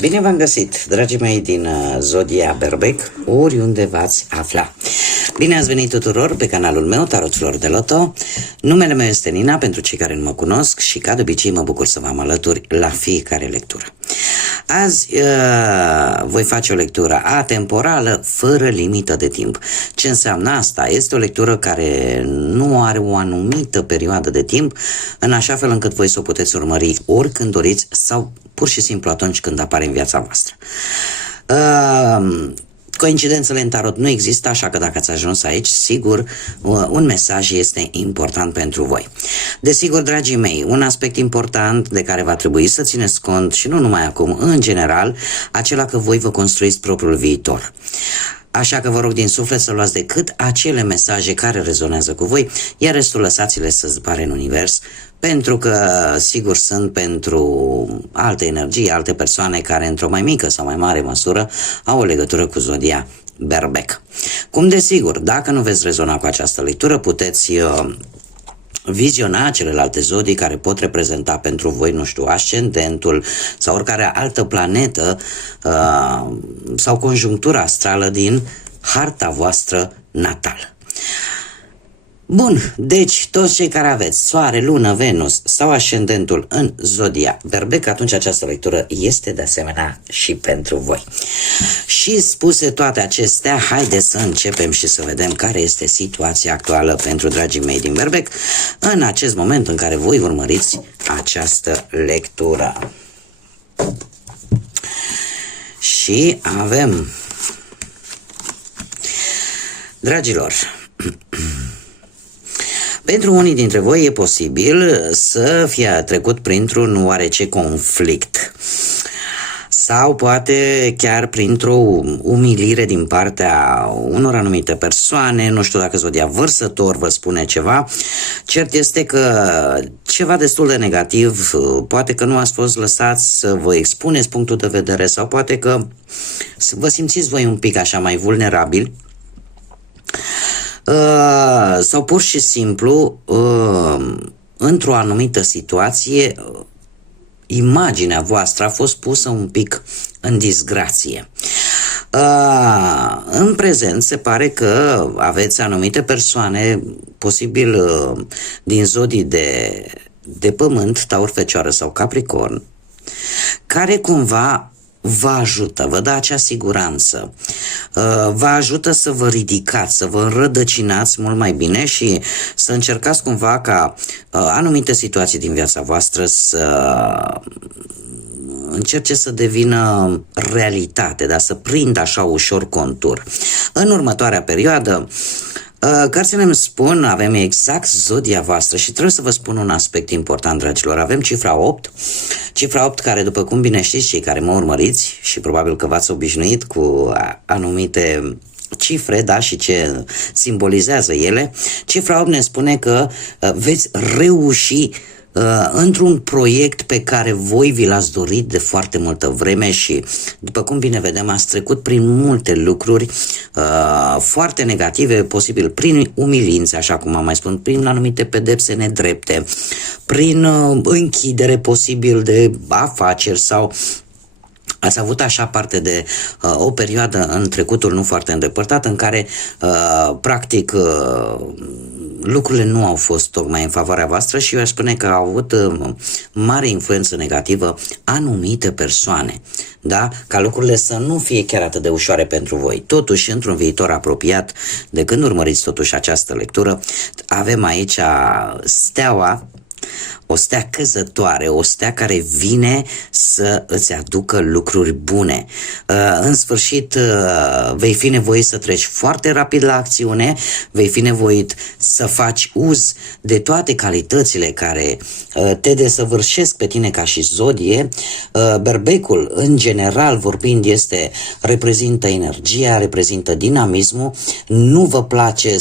Bine v-am găsit, dragii mei din Zodia Berbec, oriunde v-ați afla. Bine ați venit tuturor pe canalul meu, Tarot Flori de Loto. Numele meu este Nina, pentru cei care nu mă cunosc, și ca de obicei mă bucur să vă am alături la fiecare lectură. Azi voi face o lectură atemporală, fără limită de timp. Ce înseamnă asta? Este o lectură care nu are o anumită perioadă de timp, în așa fel încât voi să o puteți urmări oricând doriți sau pur și simplu atunci când apare în viața voastră. Coincidențele în tarot nu există, așa că dacă ați ajuns aici, sigur, un mesaj este important pentru voi. Desigur, dragii mei, un aspect important de care va trebui să țineți cont, și nu numai acum, în general, acela că voi vă construiți propriul viitor. Așa că vă rog din suflet să luați decât acele mesaje care rezonează cu voi, iar restul lăsați-le să zboare în univers, pentru că, sigur, sunt pentru alte energii, alte persoane care, într-o mai mică sau mai mare măsură, au o legătură cu Zodia Berbec. Cum desigur, dacă nu veți rezona cu această lectură, puteți viziona celelalte zodii care pot reprezenta pentru voi, nu știu, ascendentul sau oricare altă planetă sau conjunctura astrală din harta voastră natală. Bun, deci toți cei care aveți Soare, Lună, Venus sau ascendentul în Zodia Berbec, atunci această lectură este de asemenea și pentru voi. Și spuse toate acestea, haideți să începem și să vedem care este situația actuală pentru dragii mei din Berbec în acest moment în care voi urmăriți această lectură. Și avem, dragilor, pentru unii dintre voi e posibil să fie trecut printr-un oarece conflict sau poate chiar printr-o umilire din partea unor anumite persoane. Nu știu dacă Zodia Vărsător vă spune ceva. Cert este că ceva destul de negativ, poate că nu ați fost lăsați să vă expuneți punctul de vedere sau poate că vă simțiți voi un pic așa mai vulnerabili, sau pur și simplu într-o anumită situație imaginea voastră a fost pusă un pic în disgrație. În prezent se pare că aveți anumite persoane, posibil din zodii de pământ, Taur, Fecioară sau Capricorn, care cumva vă ajută, vă dă acea siguranță, vă ajută să vă ridicați, să vă înrădăcinați mult mai bine și să încercați cumva ca anumite situații din viața voastră să încerce să devină realitate, dar să prindă așa ușor contur. În următoarea perioadă, cărțile îmi spun, avem exact zodia voastră și trebuie să vă spun un aspect important, dragilor. Avem cifra 8, cifra 8 care, după cum bine știți, cei care mă urmăriți și probabil că v-ați obișnuit cu anumite cifre, da, și ce simbolizează ele, cifra 8 ne spune că veți reuși într-un proiect pe care voi vi l-ați dorit de foarte multă vreme și, după cum bine vedem, ați trecut prin multe lucruri foarte negative, posibil prin umilințe, așa cum am mai spus, prin anumite pedepse nedrepte, prin închidere posibil de afaceri sau ați avut așa parte de o perioadă în trecutul nu foarte îndepărtat în care practic lucrurile nu au fost tocmai în favoarea voastră și eu aș spune că au avut mare influență negativă anumite persoane, da? Ca lucrurile să nu fie chiar atât de ușoare pentru voi. Totuși, într-un viitor apropiat, de când urmăriți totuși această lectură, avem aici steaua, o stea căzătoare, o stea care vine să îți aducă lucruri bune. În sfârșit, vei fi nevoit să treci foarte rapid la acțiune, vei fi nevoit să faci uz de toate calitățile care te desăvârșesc pe tine ca și zodie. Berbecul, în general vorbind, reprezintă energia, reprezintă dinamismul. Nu vă place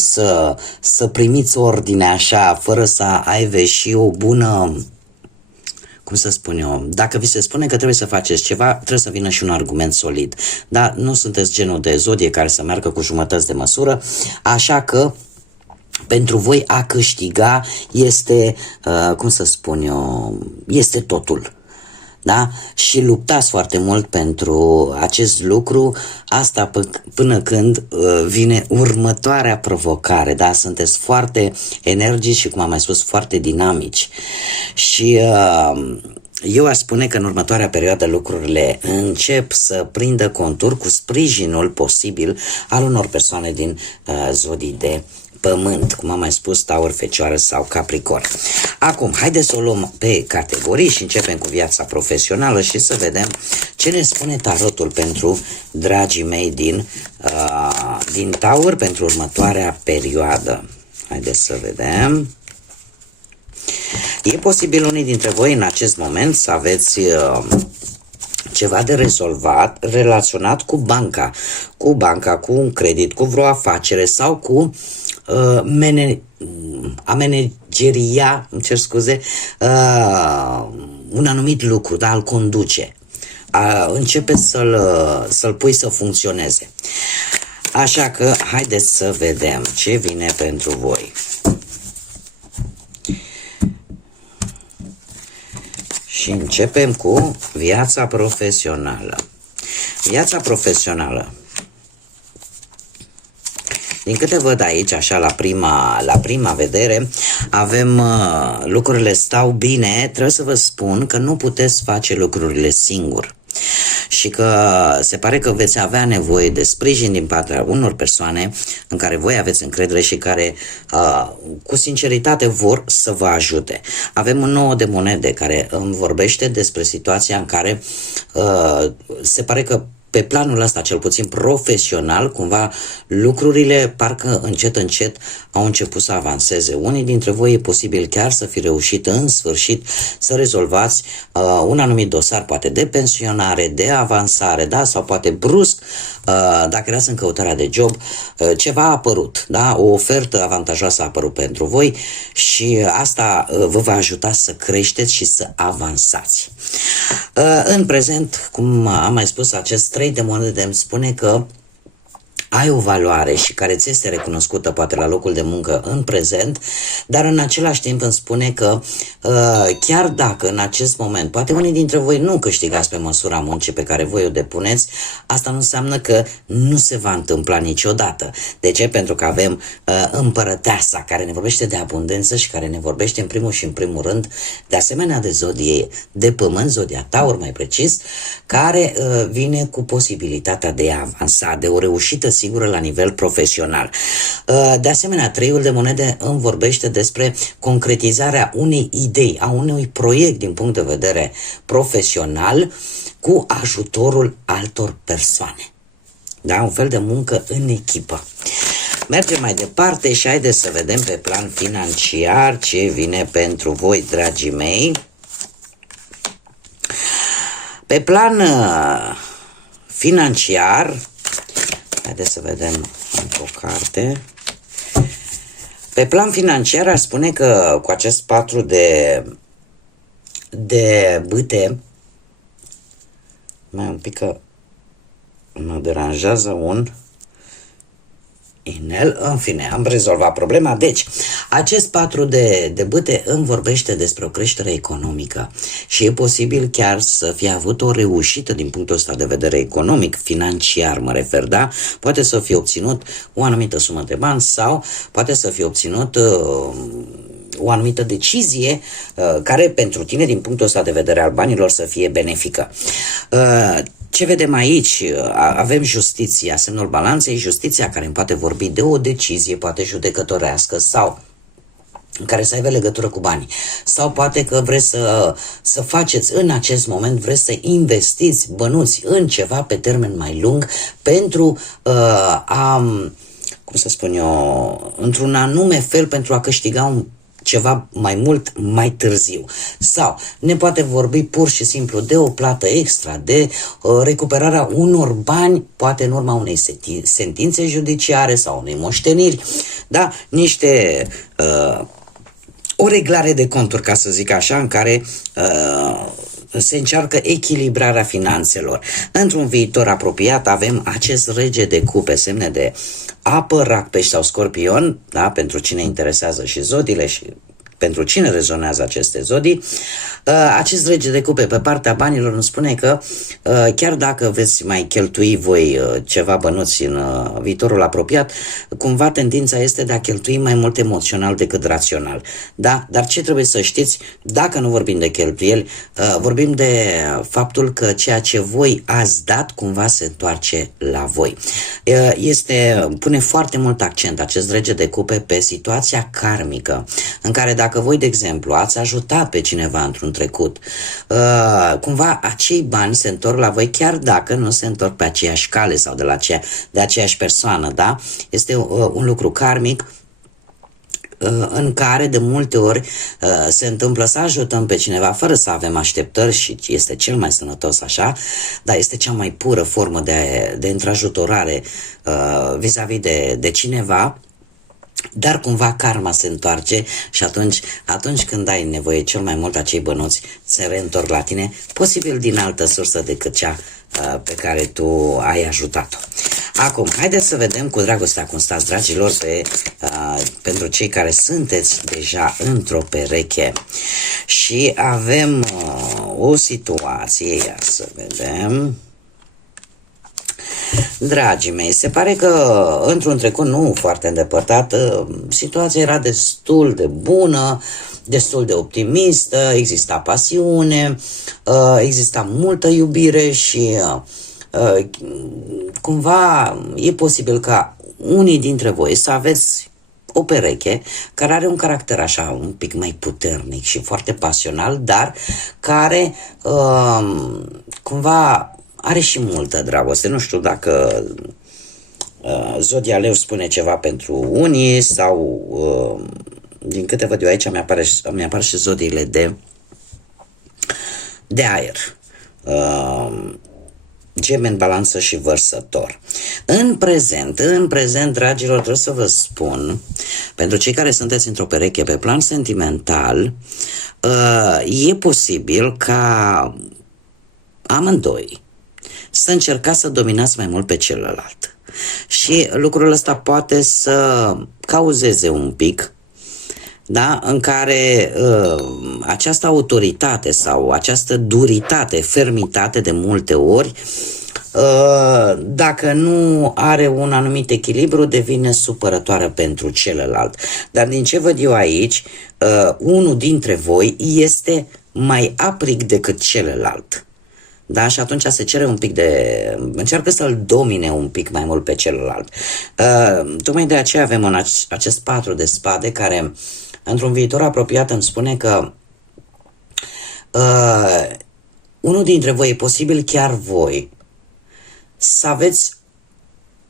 să primiți ordine așa, fără să aibă și o bună, cum să spun eu, dacă vi se spune că trebuie să faceți ceva, trebuie să vină și un argument solid. Dar nu sunteți genul de zodie care să meargă cu jumătăți de măsură, așa că pentru voi a câștiga este, cum să spun eu, este totul. da? Și luptați foarte mult pentru acest lucru, asta până când vine următoarea provocare, da? Sunteți foarte energici și, cum am mai spus, foarte dinamici. Și eu aș spune că în următoarea perioadă lucrurile încep să prindă contur cu sprijinul posibil al unor persoane din zodii de Pământ, cum am mai spus, Taur, Fecioară sau Capricorn. Acum, haideți să o luăm pe categorii și începem cu viața profesională și să vedem ce ne spune tarotul pentru dragii mei din Taur pentru următoarea perioadă. Haideți să vedem. E posibil unii dintre voi în acest moment să aveți ceva de rezolvat relaționat cu banca, cu un credit, cu vreo afacere sau cu a manageria, îmi cer scuze, un anumit lucru, da, îl conduce. Începe să-l pui să funcționeze. Așa că haideți să vedem ce vine pentru voi. Și începem cu viața profesională. Viața profesională. Din câte văd aici, așa la prima vedere, avem lucrurile stau bine. Trebuie să vă spun că nu puteți face lucrurile singur. Și că se pare că veți avea nevoie de sprijin din partea unor persoane în care voi aveți încredere și care cu sinceritate vor să vă ajute. Avem un 9 de monede care îmi vorbește despre situația în care se pare că pe planul ăsta, cel puțin profesional, cumva lucrurile parcă încet au început să avanseze. Unii dintre voi e posibil chiar să fi reușit în sfârșit să rezolvați un anumit dosar, poate de pensionare, de avansare, da? Sau poate brusc, dacă erați în căutarea de job, ceva a apărut, da? O ofertă avantajoasă a apărut pentru voi și asta vă va ajuta să creșteți și să avansați. În prezent, cum am mai spus, acest 3 de monede îmi spune că ai o valoare și care ți este recunoscută poate la locul de muncă în prezent, dar în același timp îmi spune că chiar dacă în acest moment, poate unii dintre voi nu câștigați pe măsura muncii pe care voi o depuneți, asta nu înseamnă că nu se va întâmpla niciodată. De ce? Pentru că avem împărăteasa care ne vorbește de abundență și care ne vorbește în primul și în primul rând de asemenea de zodie de Pământ, zodia Taur mai precis, care vine cu posibilitatea de a avansa, de o reușită sigură la nivel profesional. De asemenea, 3-ul de monede îmi vorbește despre concretizarea unei idei, a unui proiect din punct de vedere profesional cu ajutorul altor persoane. Da? Un fel de muncă în echipă. Mergem mai departe și haideți să vedem pe plan financiar ce vine pentru voi, dragii mei. Pe plan financiar, haideți să vedem o carte. Pe plan financiar aș spune că cu acest 4 de bâte, mai un pic că mă deranjează un inel, în fine, am rezolvat problema. Deci, acest 4 de bâte îmi vorbește despre o creștere economică și e posibil chiar să fie avut o reușită din punctul ăsta de vedere economic, financiar mă refer, da? Poate să fie obținut o anumită sumă de bani sau poate să fie obținut o anumită decizie care pentru tine din punctul ăsta de vedere al banilor să fie benefică. Ce vedem aici? Avem justiția, semnul balanței, justiția care îmi poate vorbi de o decizie, poate judecătorească sau în care să aibă legătură cu banii. Sau poate că vreți să faceți în acest moment, vreți să investiți bănuți în ceva pe termen mai lung pentru cum să spun eu, într-un anume fel pentru a câștiga ceva mai mult mai târziu. Sau ne poate vorbi pur și simplu de o plată extra, de recuperarea unor bani, poate în urma unei sentințe judiciare sau unei moșteniri, da? Niște o reglare de conturi, ca să zic așa, în care se încearcă echilibrarea finanțelor. Într-un viitor apropiat avem acest rege de cupe, semne de apă, rac, pești sau scorpion, da? Pentru cine interesează și zodiile și pentru cine rezonează aceste zodii. Acest rege de cupe pe partea banilor îmi spune că chiar dacă veți mai cheltui voi ceva bănuți în viitorul apropiat, cumva tendința este de a cheltui mai mult emoțional decât rațional. Da? Dar ce trebuie să știți, dacă nu vorbim de cheltuieli, vorbim de faptul că ceea ce voi ați dat cumva se întoarce la voi. Pune foarte mult accent acest rege de cupe pe situația karmică, în care dacă voi, de exemplu, ați ajutat pe cineva într-un trecut, cumva acei bani se întorc la voi, chiar dacă nu se întorc pe aceeași cale sau de aceeași persoană, da? Este un lucru karmic în care de multe ori se întâmplă să ajutăm pe cineva fără să avem așteptări și este cel mai sănătos așa, dar este cea mai pură formă de întrajutorare vis-a-vis de cineva. Dar cumva karma se întoarce și atunci când ai nevoie cel mai mult, acei bănuți se reîntorc la tine, posibil din altă sursă decât cea pe care tu ai ajutat-o. Acum, haideți să vedem cu dragostea cum stați, dragilor, pentru cei care sunteți deja într-o pereche. Și avem o situație, ia să vedem. Dragii mei, se pare că într-un trecut nu foarte îndepărtat, situația era destul de bună, destul de optimistă, exista pasiune, exista multă iubire și cumva e posibil ca unii dintre voi să aveți o pereche care are un caracter așa un pic mai puternic și foarte pasional, dar care cumva are și multă dragoste. Nu știu dacă Zodia Leu spune ceva pentru unii sau din câte văd eu aici mi-apar și zodiile de aer. Gemeni, Balanță și Vărsător. În prezent, dragilor, trebuie să vă spun, pentru cei care sunteți într-o pereche pe plan sentimental, e posibil ca amândoi să încercați să dominați mai mult pe celălalt. Și lucrul ăsta poate să cauzeze un pic, da, în care această autoritate sau această duritate, fermitate de multe ori, dacă nu are un anumit echilibru, devine supărătoare pentru celălalt. Dar din ce văd eu aici, unul dintre voi este mai aprig decât celălalt. Da? Și atunci se cere un pic încearcă să-l domine un pic mai mult pe celălalt. Tocmai de aceea avem acest 4 de spade care într-un viitor apropiat îmi spune că unul dintre voi, e posibil chiar voi, să aveți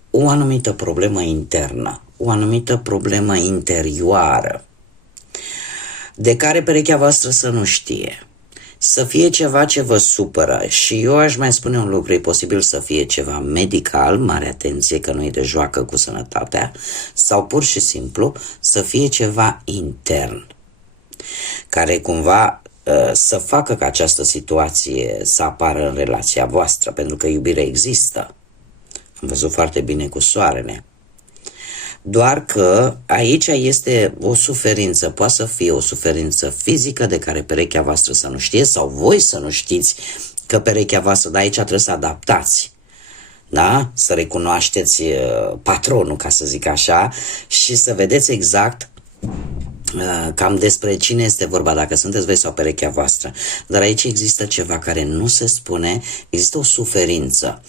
o anumită problemă internă, o anumită problemă interioară, de care perechea voastră să nu știe. Să fie ceva ce vă supără. Și eu aș mai spune un lucru, e posibil să fie ceva medical, mare atenție că nu e de joacă cu sănătatea, sau pur și simplu să fie ceva intern, care cumva să facă ca această situație să apară în relația voastră, pentru că iubirea există. Am văzut foarte bine cu soarele. Doar că aici este o suferință, poate să fie o suferință fizică de care perechea voastră să nu știe sau voi să nu știți că perechea voastră, dar aici trebuie să adaptați, da? Să recunoașteți patronul, ca să zic așa, și să vedeți exact cam despre cine este vorba, dacă sunteți voi sau perechea voastră. Dar aici există ceva care nu se spune, există o suferință.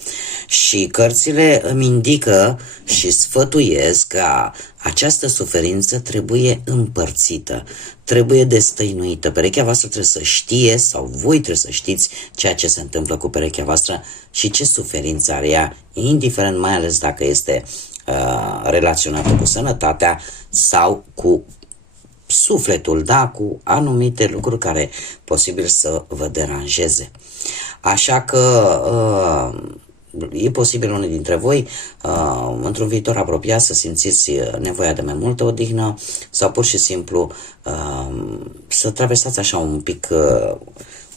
Și cărțile îmi indică și sfătuiesc că această suferință trebuie împărțită, trebuie destăinuită. Perechea voastră trebuie să știe sau voi trebuie să știți ceea ce se întâmplă cu perechea voastră și ce suferință are ea, indiferent mai ales dacă este relaționată cu sănătatea sau cu sufletul, da, cu anumite lucruri care posibil să vă deranjeze. Așa că e posibil unii dintre voi într-un viitor apropiat să simțiți nevoia de mai multă odihnă sau pur și simplu să traversați așa un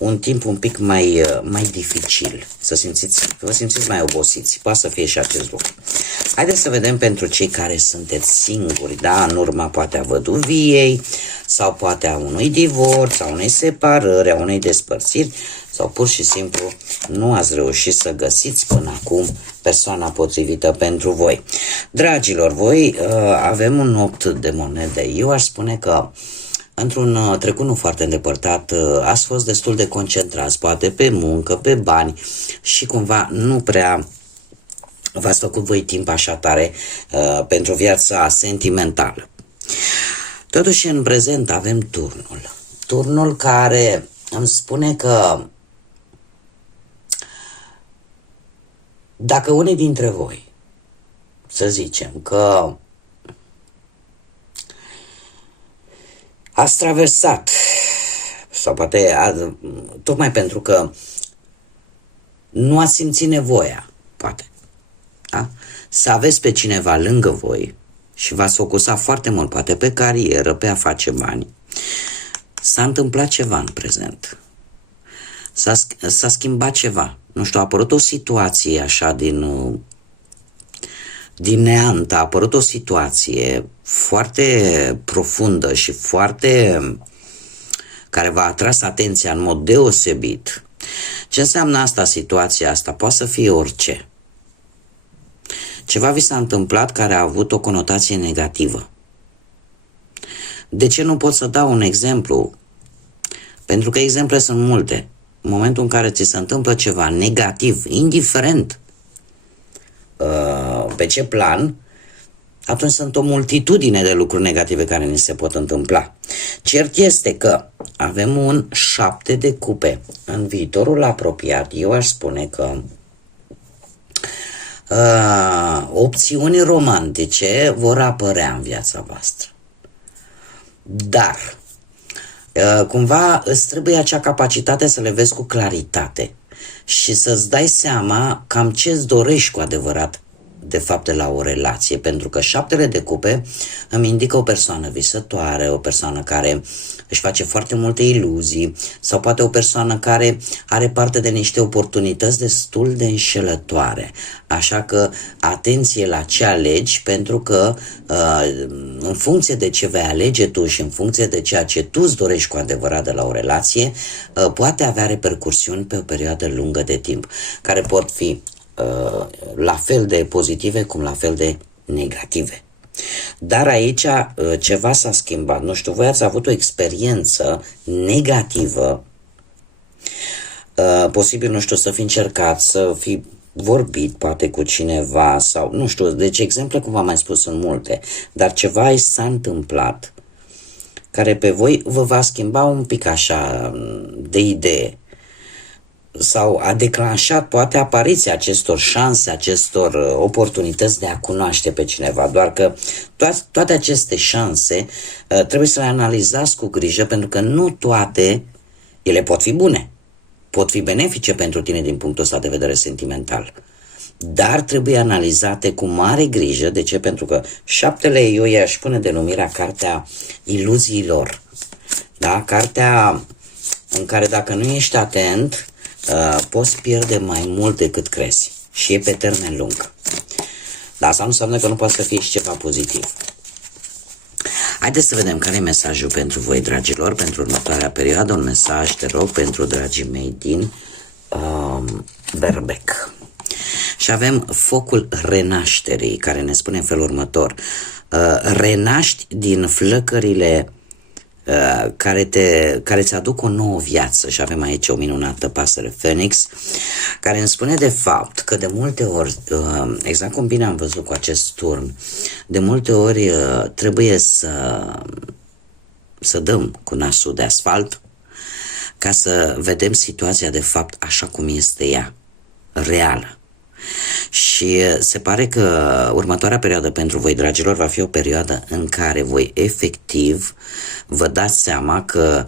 un timp un pic mai dificil, vă simțiți mai obosiți, poate să fie și acest lucru. Haideți să vedem pentru cei care sunteți singuri, da, în urma poate a văduviei, sau poate a unui divorț, a unei separări, a unei despărțiri, sau pur și simplu nu ați reușit să găsiți până acum persoana potrivită pentru voi. Dragilor, voi avem un 8 de monede. Eu aș spune că într-un trecut nu foarte îndepărtat ați fost destul de concentrați, poate pe muncă, pe bani și cumva nu prea v-ați făcut voi timp așa tare pentru viața sentimentală. Totuși în prezent avem turnul care îmi spune că dacă unii dintre voi, să zicem că ați traversat, sau poate tocmai pentru că nu ați simțit nevoia, poate, da? Să aveți pe cineva lângă voi și v-ați focusat foarte mult, poate pe carieră, pe a face bani, s-a întâmplat ceva în prezent. S-a schimbat ceva. Nu știu, a apărut o situație așa din neant, a apărut o situație foarte profundă și care v-a atras atenția în mod deosebit. Ce înseamnă asta, situația asta? Poate să fie orice. Ceva vi s-a întâmplat care a avut o conotație negativă. De ce nu pot să dau un exemplu? Pentru că exemple sunt multe. În momentul în care ți se întâmplă ceva negativ, indiferent pe ce plan, atunci sunt o multitudine de lucruri negative care ni se pot întâmpla. Cert este că avem un 7 de cupe. În viitorul apropiat, eu aș spune că opțiuni romantice vor apărea în viața voastră. Dar cumva îți trebuie acea capacitate să le vezi cu claritate și să-ți dai seama cam ce îți dorești cu adevărat de fapt de la o relație, pentru că 7 de cupe îmi indică o persoană visătoare, o persoană care își face foarte multe iluzii sau poate o persoană care are parte de niște oportunități destul de înșelătoare. Așa că atenție la ce alegi, pentru că în funcție de ce vei alege tu și în funcție de ceea ce tu îți dorești cu adevărat de la o relație, poate avea repercursiuni pe o perioadă lungă de timp, care pot fi la fel de pozitive cum la fel de negative. Dar aici ceva s-a schimbat. Nu știu, voi ați avut o experiență negativă, posibil, nu știu, să fi încercat, să fi vorbit poate cu cineva sau, nu știu, deci exemple, cum v-am mai spus, sunt multe, dar ceva s-a întâmplat care pe voi vă va schimba un pic așa de idee sau a declanșat poate apariția acestor șanse, acestor oportunități de a cunoaște pe cineva. Doar că toate aceste șanse trebuie să le analizați cu grijă, pentru că nu toate ele pot fi bune, pot fi benefice pentru tine din punctul ăsta de vedere sentimental, dar trebuie analizate cu mare grijă. De ce? Pentru că 7-le, eu i-aș pune denumirea cartea iluziilor, da? Cartea în care dacă nu ești atent, poți pierde mai mult decât crezi și e pe termen lung. Dar asta nu înseamnă că nu poate să fie și ceva pozitiv. Haideți să vedem care e mesajul pentru voi, dragilor, pentru următoarea perioadă. Un mesaj, te rog, pentru dragii mei din Berbec. Și avem focul renașterii, care ne spune în felul următor: renaști din flăcările care îți aduc o nouă viață. Și avem aici o minunată pasăre Phoenix, care îmi spune de fapt că de multe ori, exact cum bine am văzut cu acest turn, de multe ori trebuie să dăm cu nasul de asfalt ca să vedem situația de fapt așa cum este ea, reală. Și se pare că următoarea perioadă pentru voi, dragilor, va fi o perioadă în care voi efectiv vă dați seama că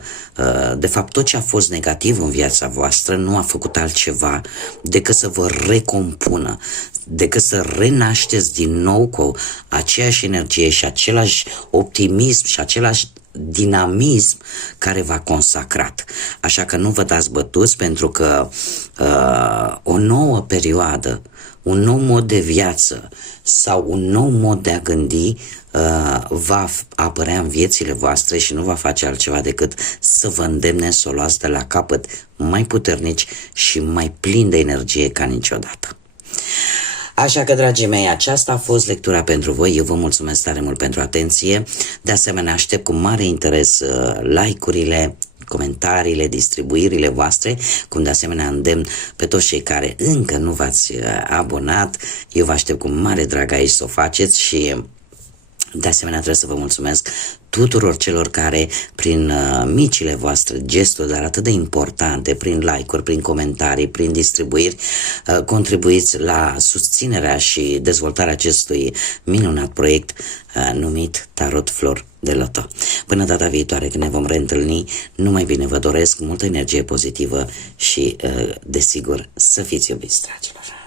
de fapt tot ce a fost negativ în viața voastră nu a făcut altceva decât să vă recompună, decât să renașteți din nou cu aceeași energie și același optimism și același dinamism care v-a consacrat. Așa că nu vă dați bătuți, pentru că o nouă perioadă, un nou mod de viață sau un nou mod de a gândi va apărea în viețile voastre și nu va face altceva decât să vă îndemne să o luați de la capăt mai puternici și mai plini de energie ca niciodată. Așa că, dragii mei, aceasta a fost lectura pentru voi. Eu vă mulțumesc tare mult pentru atenție. De asemenea, aștept cu mare interes like-urile, comentariile, distribuirile voastre, cum de asemenea îndemn pe toți cei care încă nu v-ați abonat. Eu vă aștept cu mare drag aici să o faceți și de asemenea trebuie să vă mulțumesc tuturor celor care prin micile voastre gesturi, dar atât de importante, prin like-uri, prin comentarii, prin distribuiri, contribuiți la susținerea și dezvoltarea acestui minunat proiect numit Tarot Flor de Loto. Până data viitoare când ne vom reîntâlni, numai bine vă doresc multă energie pozitivă și desigur să fiți iubiți, dragilor!